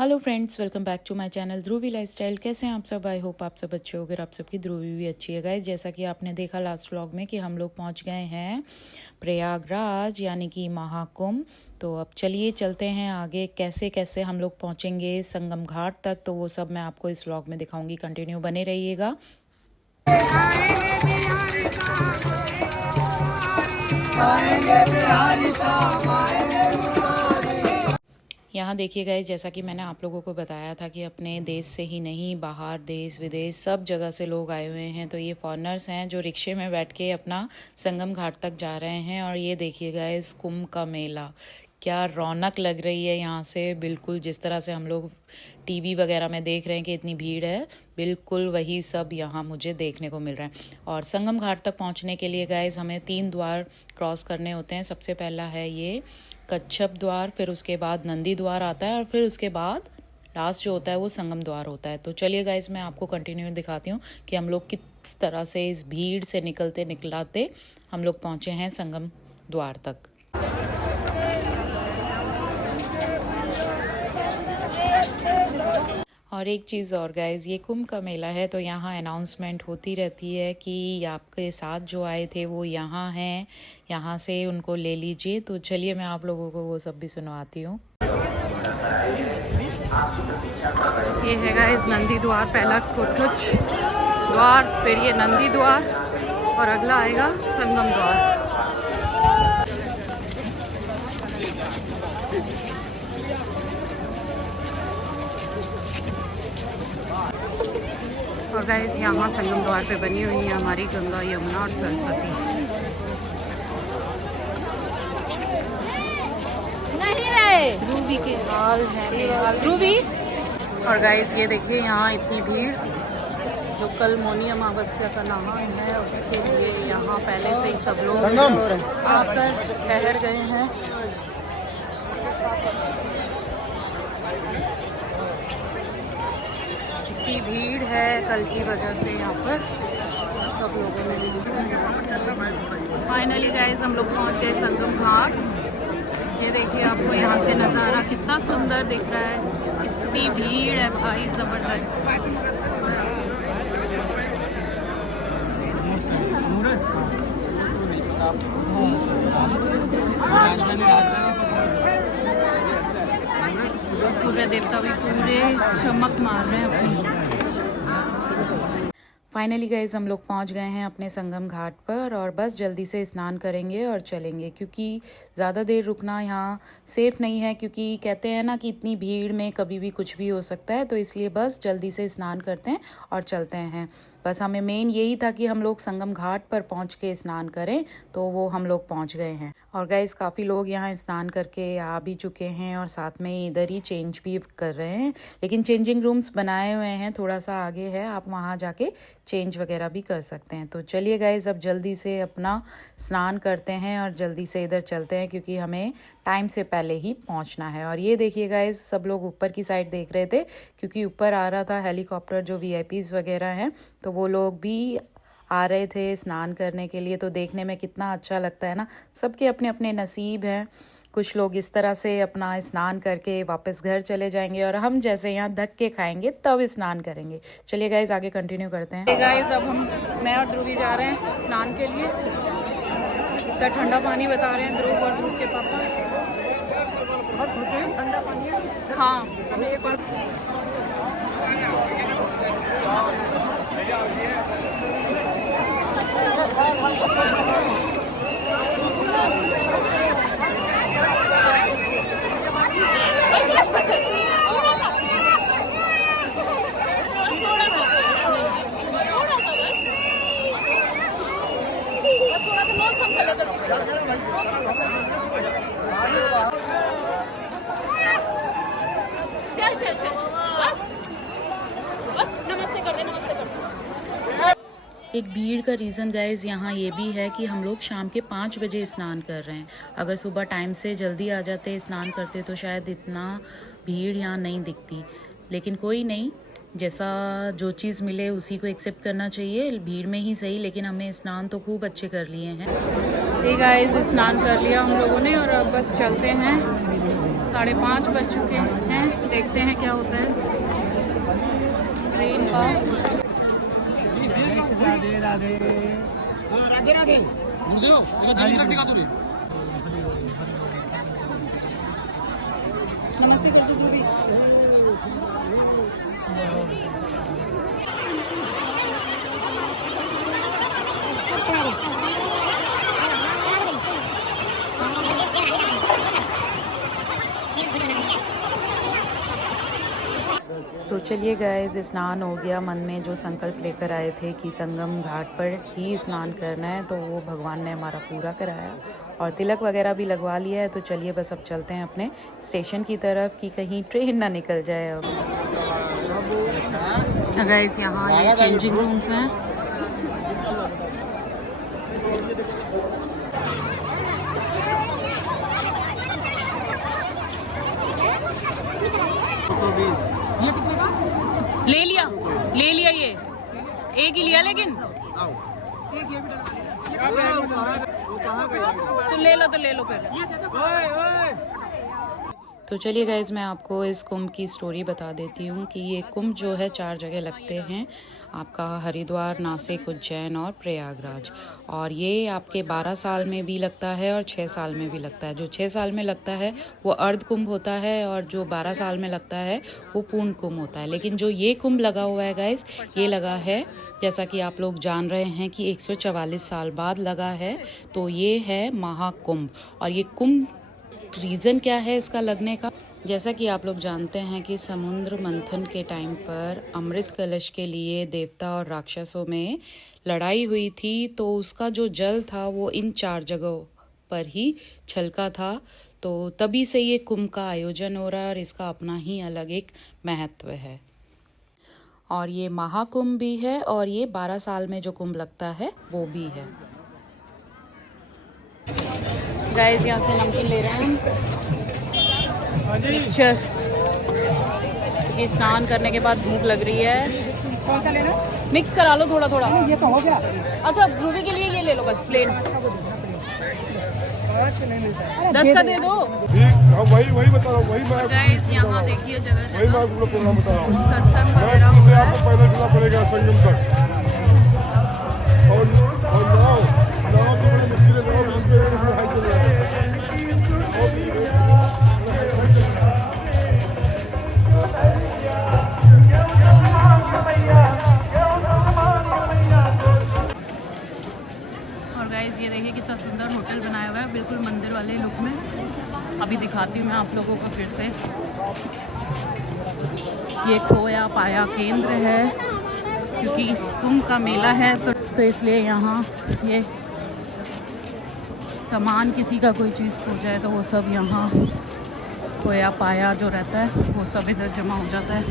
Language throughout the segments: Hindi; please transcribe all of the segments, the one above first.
Hello friends, welcome back to my channel Dhruvi lifestyle. कैसे हैं आप सब? आई होप आप सब अच्छे होंगे। आप सबकी ध्रुवी भी अच्छी है गाइस। जैसा कि आपने देखा लास्ट व्लॉग में कि हम लोग पहुंच गए हैं प्रयागराज यानी कि महाकुंभ। तो अब चलिए चलते हैं आगे, कैसे कैसे हम लोग पहुंचेंगे संगम घाट तक, तो वो सब मैं आपको इस व्लॉग में दिखाऊंगी। कंटिन्यू बने रहिएगा। यहाँ देखिए गाइस, जैसा कि मैंने आप लोगों को बताया था कि अपने देश से ही नहीं, बाहर देश विदेश सब जगह से लोग आए हुए हैं। तो ये फॉरेनर्स हैं जो रिक्शे में बैठ के अपना संगम घाट तक जा रहे हैं। और ये देखिए गाइस, कुंभ का मेला, क्या रौनक लग रही है यहाँ से। बिल्कुल जिस तरह से हम लोग टीवी वगैरह में देख रहे हैं कि इतनी भीड़ है, बिल्कुल वही सब यहाँ मुझे देखने को मिल रहा है। और संगम घाट तक पहुँचने के लिए गाइस हमें 3 द्वार क्रॉस करने होते हैं। सबसे पहला है ये कच्छप द्वार, फिर उसके बाद नंदी द्वार आता है और फिर उसके बाद लास्ट जो होता है वो संगम द्वार होता है। तो चलिए गाइस, मैं आपको कंटिन्यू दिखाती हूँ कि हम लोग किस तरह से इस भीड़ से निकलाते हम लोग पहुँचे हैं संगम द्वार तक। और एक चीज़ और गाइज, ये कुंभ का मेला है तो यहाँ अनाउंसमेंट होती रहती है कि आपके साथ जो आए थे वो यहाँ हैं, यहाँ से उनको ले लीजिए। तो चलिए मैं आप लोगों को वो सब भी सुनवाती हूँ। ये है गाइज नंदी द्वार, पहला कुछ द्वार, फिर ये नंदी द्वार और अगला आएगा संगम द्वार। और गाइस यहाँ संगम द्वार पे बनी हुई है हमारी गंगा, यमुना और सरस्वती। ध्रुवी के हाल है ध्रुवी। और गाइस ये देखिए यहाँ इतनी भीड़, जो कल मौनी अमावस्या का नहान है उसके लिए यहाँ पहले से ही सब लोग आकर ठहर गए हैं। इतनी भीड़ है कल की वजह से यहाँ पर सब लोगों ने। फाइनली गाइस हम लोग पहुँच गए संगम घाट। ये देखिए आपको यहाँ से नज़ारा कितना सुंदर दिख रहा है। इतनी भीड़ है भाई, ज़बरदस्त। सूर्य देवता भी पूरे चमक मार रहे हैं अपनी। फाइनली गाइज हम लोग पहुंच गए हैं अपने संगम घाट पर और बस जल्दी से स्नान करेंगे और चलेंगे, क्योंकि ज़्यादा देर रुकना यहाँ सेफ़ नहीं है, क्योंकि कहते हैं ना कि इतनी भीड़ में कभी भी कुछ भी हो सकता है। तो इसलिए बस जल्दी से स्नान करते हैं और चलते हैं। बस हमें मेन यही था कि हम लोग संगम घाट पर पहुंच के स्नान करें, तो वो हम लोग पहुंच गए हैं। और गाइस काफ़ी लोग यहाँ स्नान करके आ भी चुके हैं और साथ में इधर ही चेंज भी कर रहे हैं। लेकिन चेंजिंग रूम्स बनाए हुए हैं, थोड़ा सा आगे है, आप वहाँ जाके चेंज वगैरह भी कर सकते हैं। तो चलिए गाइस अब जल्दी से अपना स्नान करते हैं और जल्दी से इधर चलते हैं, क्योंकि हमें टाइम से पहले ही पहुंचना है। और ये देखिए गाइस, सब लोग ऊपर की साइड देख रहे थे, क्योंकि ऊपर आ रहा था हेलीकॉप्टर, जो वीआईपीज वगैरह हैं, तो वो लोग भी आ रहे थे स्नान करने के लिए। तो देखने में कितना अच्छा लगता है ना। सबके अपने अपने नसीब हैं। कुछ लोग इस तरह से अपना स्नान करके वापस घर चले जाएंगे और हम जैसे यहाँ धक्के खाएंगे तब स्नान करेंगे। चलिए गाइज आगे कंटिन्यू करते हैं। गाइज अब मैं और ध्रुवी जा रहे हैं स्नान के लिए। इतना ठंडा पानी बता रहे हैं ध्रुव और ध्रुव के पापा। ठंडा पानी है? हाँ। एक भीड़ का रीज़न गाइज यहाँ ये भी है कि हम लोग शाम के 5 बजे स्नान कर रहे हैं। अगर सुबह टाइम से जल्दी आ जाते स्नान करते तो शायद इतना भीड़ यहाँ नहीं दिखती। लेकिन कोई नहीं, जैसा जो चीज़ मिले उसी को एक्सेप्ट करना चाहिए, भीड़ में ही सही। लेकिन हमें स्नान तो खूब अच्छे कर लिए हैं। ये गाइस स्नान कर लिया हम लोगों ने और अब बस चलते हैं। 5:30 बज चुके हैं। देखते हैं क्या होता है ट्रेन का। राधे राधे राधे राधे। नमस्ते कर दो तुम भी। तो चलिए गाइस, स्नान हो गया। मन में जो संकल्प लेकर आए थे कि संगम घाट पर ही स्नान करना है, तो वो भगवान ने हमारा पूरा कराया और तिलक वगैरह भी लगवा लिया है। तो चलिए बस अब चलते हैं अपने स्टेशन की तरफ कि कहीं ट्रेन ना निकल जाए। अब गाइस यहाँ ये चेंजिंग रूम्स हैं। ले लिया ये एक ही लिया, लेकिन तो ले लो फिर। तो चलिए गाइज, मैं आपको इस कुंभ की स्टोरी बता देती हूँ कि ये कुंभ जो है 4 जगह लगते हैं आपका, हरिद्वार, नासिक, उज्जैन और प्रयागराज। और ये आपके 12 साल में भी लगता है और 6 साल में भी लगता है। जो 6 साल में लगता है वो अर्ध कुंभ होता है और जो 12 साल में लगता है वो पूर्ण कुंभ होता है। लेकिन जो ये कुंभ लगा हुआ है गाइज, ये लगा है जैसा कि आप लोग जान रहे हैं कि 144 साल बाद लगा है। तो ये है महाकुंभ। और ये कुंभ रीज़न क्या है इसका लगने का, जैसा कि आप लोग जानते हैं कि समुद्र मंथन के टाइम पर अमृत कलश के लिए देवता और राक्षसों में लड़ाई हुई थी। तो उसका जो जल था वो इन 4 जगहों पर ही छलका था। तो तभी से ये कुंभ का आयोजन हो रहा है और इसका अपना ही अलग एक महत्व है। और ये महाकुंभ भी है और ये 12 साल में जो कुंभ लगता है वो भी है। गाइस यहाँ से नमकीन ले रहे हैं मिक्सचर, क्योंकि स्नान करने के बाद भूख लग रही है। कौन सा लेना? मिक्स करा लो थोड़ा थोड़ा। ये तो हो गया। अच्छा, ध्रुवी के लिए ये ले लो बस प्लेन। 10 का दे दो। वही बता रहा हूँ, वही मैं गाइस यहाँ देखिए जगह वही मैं पूरा प्रोग्राम बता रहा हूँ। सत्संग मैं वगैरह खुद हो रहा आपको है। पैदल चलना पड़ेगा संगम तक। और नाव तो बड़ी मुश्किल है, नाव इसमें हाई चल रहा है। और गाइस ये देखिए कितना सुंदर होटल बनाया हुआ है, बिल्कुल मंदिर वाले लुक में। अभी दिखाती हूँ मैं आप लोगों को फिर से। ये खोया पाया केंद्र है, क्योंकि कुंभ का मेला है तो इसलिए यहाँ ये सामान किसी का कोई चीज़ खो जाए तो वो सब यहाँ खोया पाया जो रहता है वो सब इधर जमा हो जाता है।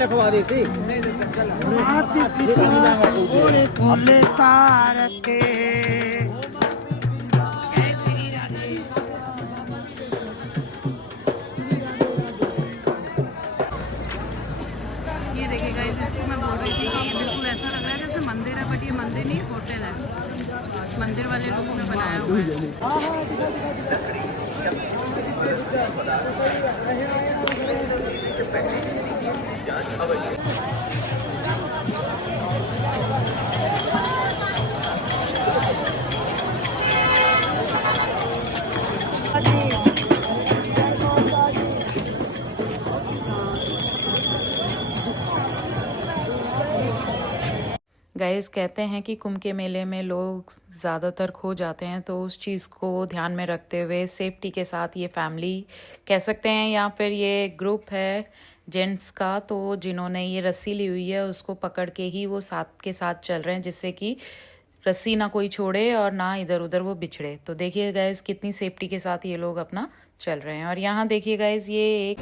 लिखवा देती ये देखिएगा, इसको मैं बोल रही थी कि ये बिल्कुल ऐसा लग रहा है जैसे मंदिर है, बट ये मंदिर नहीं होटल है। मंदिर वाले लोगों ने बनाया हुआ है। गाइस कहते हैं कि कुंभ के मेले में लोग ज़्यादातर खो जाते हैं, तो उस चीज़ को ध्यान में रखते हुए सेफ्टी के साथ ये फैमिली कह सकते हैं या फिर ये ग्रुप है जेंट्स का, तो जिन्होंने ये रस्सी ली हुई है उसको पकड़ के ही वो साथ के साथ चल रहे हैं, जिससे कि रस्सी ना कोई छोड़े और ना इधर उधर वो बिछड़े। तो देखिए गाइस कितनी सेफ्टी के साथ ये लोग अपना चल रहे हैं। और यहाँ देखिए गाइस ये एक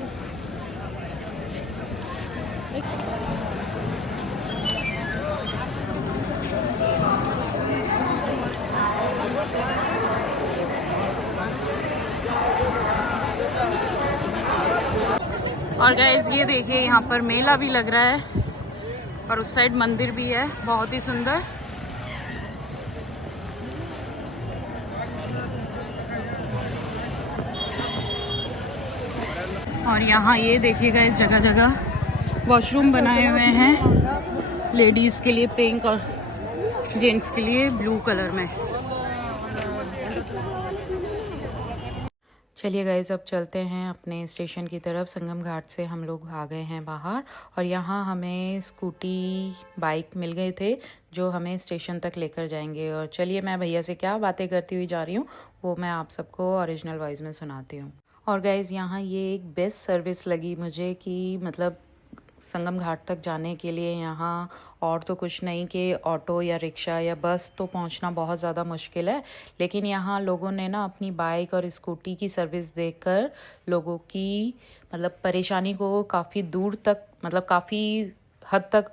और गाइस ये देखिए यहाँ पर मेला भी लग रहा है और उस साइड मंदिर भी है, बहुत ही सुंदर। और यहाँ ये देखिएगा इस जगह जगह वॉशरूम बनाए हुए हैं, लेडीज़ के लिए पिंक और जेंट्स के लिए ब्लू कलर में। चलिए गाइस अब चलते हैं अपने स्टेशन की तरफ। संगम घाट से हम लोग आ गए हैं बाहर और यहाँ हमें स्कूटी बाइक मिल गए थे जो हमें स्टेशन तक लेकर जाएंगे। और चलिए मैं भैया से क्या बातें करती हुई जा रही हूँ वो मैं आप सबको ओरिजिनल वॉइस में सुनाती हूँ। और गाइस यहाँ ये एक बेस्ट सर्विस लगी मुझे कि मतलब संगम घाट तक जाने के लिए यहाँ और तो कुछ नहीं कि ऑटो या रिक्शा या बस तो पहुँचना बहुत ज़्यादा मुश्किल है, लेकिन यहाँ लोगों ने ना अपनी बाइक और स्कूटी की सर्विस देकर लोगों की मतलब परेशानी को काफ़ी दूर तक मतलब काफ़ी हद तक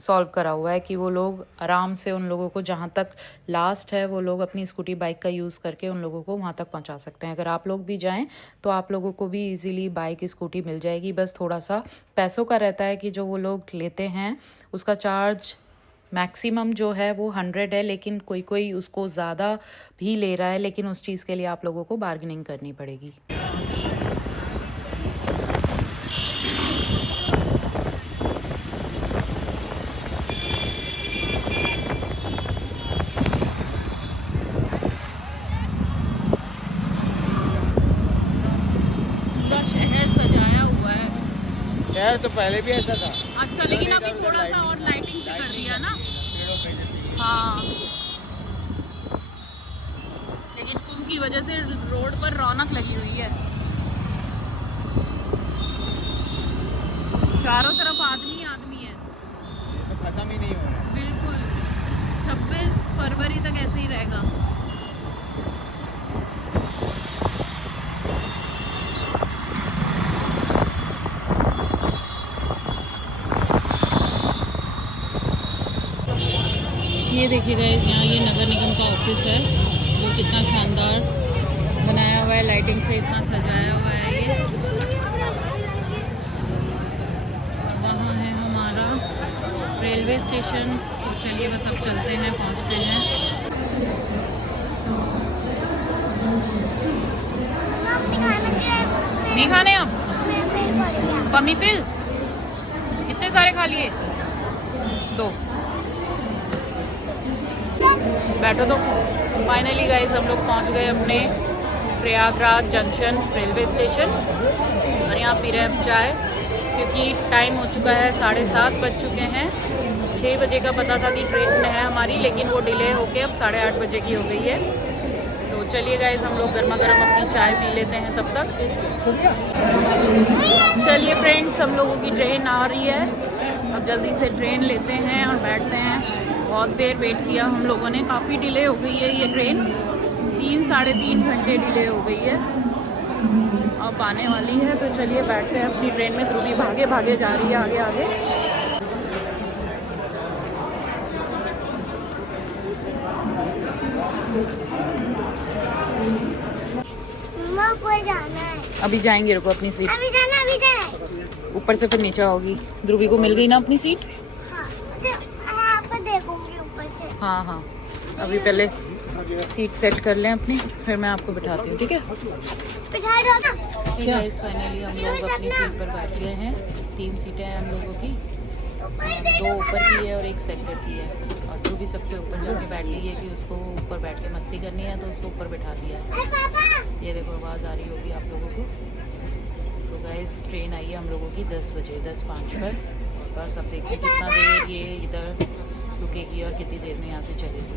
सॉल्व करा हुआ है कि वो लोग आराम से उन लोगों को जहाँ तक लास्ट है वो लोग अपनी स्कूटी बाइक का यूज़ करके उन लोगों को वहाँ तक पहुँचा सकते हैं। अगर आप लोग भी जाएं तो आप लोगों को भी इजीली बाइक स्कूटी मिल जाएगी। बस थोड़ा सा पैसों का रहता है कि जो वो लोग लेते हैं उसका चार्ज मैक्सिमम जो है वो 100 है, लेकिन कोई कोई उसको ज़्यादा भी ले रहा है, लेकिन उस चीज़ के लिए आप लोगों को बार्गेनिंग करनी पड़ेगी। शहर तो पहले भी ऐसा था। अच्छा, लेकिन अभी थोड़ा सा और लाइटिंग से कर दिया ना। हाँ, लेकिन कुंभ की वजह से रोड पर रौनक लगी हुई है, चारों तरफ आदमी ही आदमी है। ये तो खत्म ही नहीं हो रहा। बिल्कुल 26 फरवरी तक ऐसे ही रहेगा। ये देखिए गाइस यहाँ ये नगर निगम का ऑफिस है जो कितना शानदार बनाया हुआ है, लाइटिंग से इतना सजाया हुआ है ये। वहाँ है हमारा रेलवे स्टेशन। तो चलिए बस अब चलते हैं, पहुँचते हैं। नहीं खाने आप पमी फिल कितने सारे खा लिए? 2 बैठो। तो फाइनली गाइस हम लोग पहुंच गए अपने प्रयागराज जंक्शन रेलवे स्टेशन और यहाँ पी रहे हैं चाय क्योंकि टाइम हो चुका है 7:30 बज चुके हैं। 6 बजे का पता था कि ट्रेन है हमारी, लेकिन वो डिले होके अब 8:30 बजे की हो गई है। तो चलिए गाइस हम लोग गर्मा गर्म अपनी चाय पी लेते हैं तब तक। चलिए फ्रेंड्स हम लोगों की ट्रेन आ रही है, अब जल्दी से ट्रेन लेते हैं और बैठते हैं। बहुत देर वेट किया हम लोगों ने, काफ़ी डिले हो गई है ये ट्रेन, 3-3.5 घंटे डिले हो गई है, अब आने वाली है। तो चलिए बैठते हैं अपनी ट्रेन में। ध्रुवी भागे भागे जा रही है आगे आगे। कोई जाना है, अभी जाएंगे, रुको अपनी सीट अभी जाना है। ऊपर से फिर नीचे होगी। ध्रुवी को मिल गई ना अपनी सीट? हाँ, यहाँ पर देखूंगी ऊपर से। हाँ हाँ, अभी पहले सीट सेट कर लें अपनी, फिर मैं आपको बिठाती हूँ, ठीक है? बिठा दो ना। गाइस फाइनली हम लोग अपनी सीट पर बैठ गए हैं। 3 सीटें हैं हम लोगों की, 2 ऊपर की है और 1 सेंटर की है। और जो भी सबसे ऊपर जाके बैठ गई है कि उसको ऊपर बैठ के मस्ती करनी है तो उसको ऊपर बैठा दिया है। ये देखो आवाज़ आ रही होगी आप लोगों को। तो गाइस ट्रेन आई है हम लोगों की 10 बजे 10:05 पर। बस अब देखिए कितना देर ये इधर रुकेगी और कितनी देर में यहाँ से चलेगी।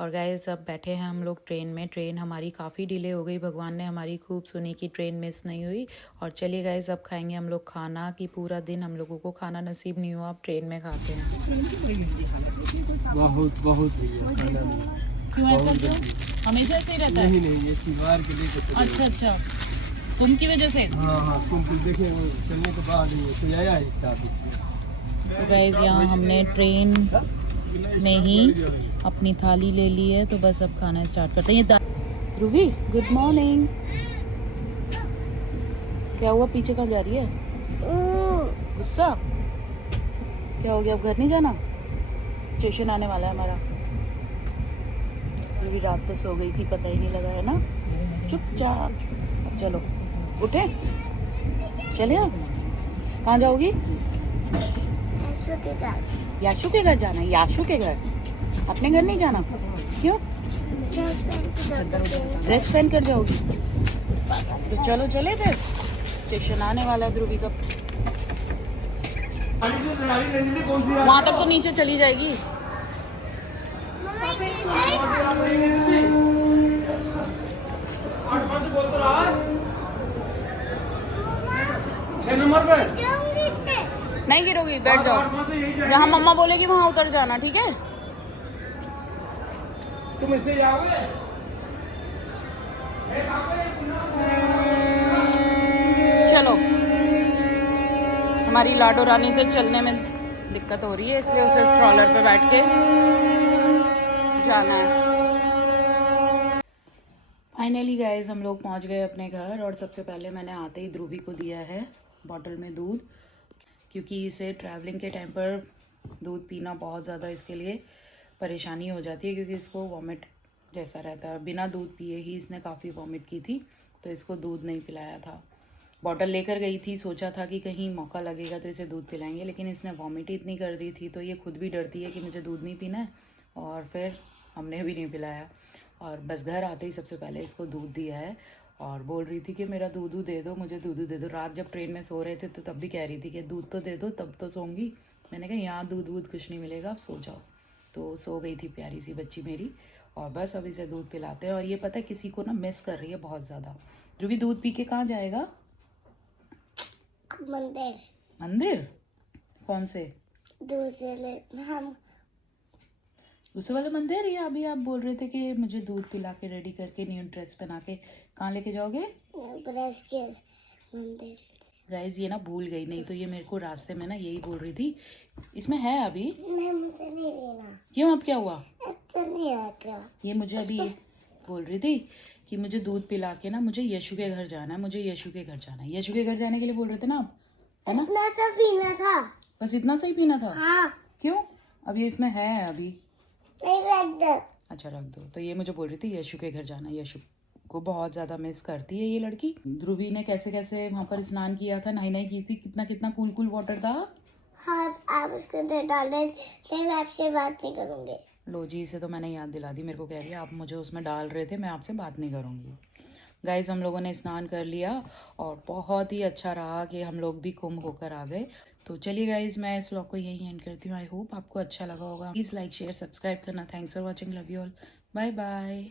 और गाइस अब बैठे हैं हम लोग ट्रेन में। ट्रेन हमारी काफ़ी डिले हो गई, भगवान ने हमारी खूब सुनी कि ट्रेन मिस नहीं हुई। और चलिए गाइस अब खाएंगे हम लोग खाना, कि पूरा दिन हम लोगों को खाना नसीब नहीं हुआ, अब ट्रेन में खाते हैं। बहुत बहुत क्यों ऐसा क्यों? हमेशा ऐसे ही रहता है? नहीं ये त्योहार के लिए। अच्छा अच्छा, कुंभ की वजह से? हाँ तुम देखिए वो चलने के बाद तो आया है। तो गाइस यहाँ हमने ट्रेन में ही अपनी थाली ले ली है, तो बस अब खाना स्टार्ट करते हैं। ये ध्रुवी, गुड मॉर्निंग। क्या हुआ, पीछे कहाँ जा रही है? गुस्सा? क्या हो गया, अब घर नहीं जाना? स्टेशन आने वाला है हमारा। ध्रुवी रात तो सो गई थी, पता ही नहीं लगा है ना। चुपचाप। अब चलो उठे, चले। अब कहाँ जाओगी? ऐसो के घर। याशु के घर जाना है? याशु के घर, अपने घर नहीं जाना? क्यों? ड्रेस पहन के जाऊंगी। ड्रेस पहन कर जाओगी? तो चलो चले फिर, स्टेशन आने वाला है ध्रुवी का। वहां तक तो नीचे चली जाएगी। जाऊंगी इससे। नहीं गिरोगी, बैठ जाओ। जहाँ मम्मा बोलेगी वहां उतर जाना, ठीक है? तुम इससे जाओगे? चलो। हमारी लाडो रानी से चलने में दिक्कत हो रही है, इसलिए उसे स्ट्रॉलर पे बैठ के जाना है। फाइनली गाइज हम लोग पहुंच गए अपने घर, और सबसे पहले मैंने आते ही ध्रुवी को दिया है बॉटल में दूध, क्योंकि इसे ट्रैवलिंग के टाइम पर दूध पीना बहुत ज़्यादा इसके लिए परेशानी हो जाती है, क्योंकि इसको वॉमिट जैसा रहता है। बिना दूध पिए ही इसने काफ़ी वॉमिट की थी, तो इसको दूध नहीं पिलाया था। बॉटल लेकर गई थी, सोचा था कि कहीं मौका लगेगा तो इसे दूध पिलाएंगे, लेकिन इसने वॉमिट ही इतनी कर दी थी, तो ये खुद भी डरती है कि मुझे दूध नहीं पीना है, और फिर हमने भी नहीं पिलाया। और बस घर आते ही सबसे पहले इसको दूध दिया है, और बोल रही थी कि मेरा दूध दे दो, मुझे दूध दे दो। रात जब ट्रेन में सो रहे थे तो तब भी कह रही थी कि दूध तो दे दो, तब तो सोऊंगी। मैंने कहा यहाँ दूध वूध कुछ नहीं मिलेगा, आप सो जाओ। तो सो गई थी प्यारी सी बच्ची मेरी, और बस अब इसे दूध पिलाते हैं। और ये पता है किसी को ना मिस कर रही है बहुत ज़्यादा। जो भी दूध पी के कहाँ जाएगा? मंदिर। मंदिर? कौन से? दूसरे हम दूसरे वाले मंदिर? या अभी आप बोल रहे थे कि मुझे दूध पिला के रेडी करके न्यू ड्रेस पहना के कहाँ लेके जाओगे? ब्रश के मंदिर। गाइज ये ना भूल गई, नहीं तो ये मेरे को रास्ते में ना यही बोल रही थी। इसमें है अभी? नहीं, मुझे नहीं लेना। क्यों, अब क्या हुआ? अच्छा नहीं है क्या? ये मुझे अभी बोल रही थी कि मुझे दूध पिला के ना मुझे यशु के घर जाना है, मुझे यशु के घर जाना है। यशु के घर जाने के लिए बोल रहे थे ना आप, है ना? इतना सा पीना था। बस इतना सही पीना था? हाँ। क्यों? अब ये इसमें है अभी? नहीं, रख दो। अच्छा रख दो। तो ये मुझे बोल रही थी यशु के घर जाना है। यशु को बहुत ज़्यादा मिस करती है ये लड़की। ध्रुवी ने कैसे कैसे वहाँ पर स्नान किया था, नहाई की थी, कितना कितना कूल कूल वाटर था। हाँ, आप उसको अंदर डाल दें, नहीं मैं आपसे बात नहीं करूँगी। लो जी, इसे तो मैंने याद दिला दी, मेरे को कह रही है आप मुझे उसमें डाल रहे थे, मैं आपसे बात नहीं करूँगी। गाइज हम लोगों ने स्नान कर लिया, और बहुत ही अच्छा रहा कि हम लोग भी कुंभ होकर आ गए। तो चलिए गाइज मैं इस व्लॉग को यहीं एंड करती हूँ। आई होप आपको अच्छा लगा होगा। प्लीज़ लाइक शेयर सब्सक्राइब करना। Thanks for watching, love you all, bye bye.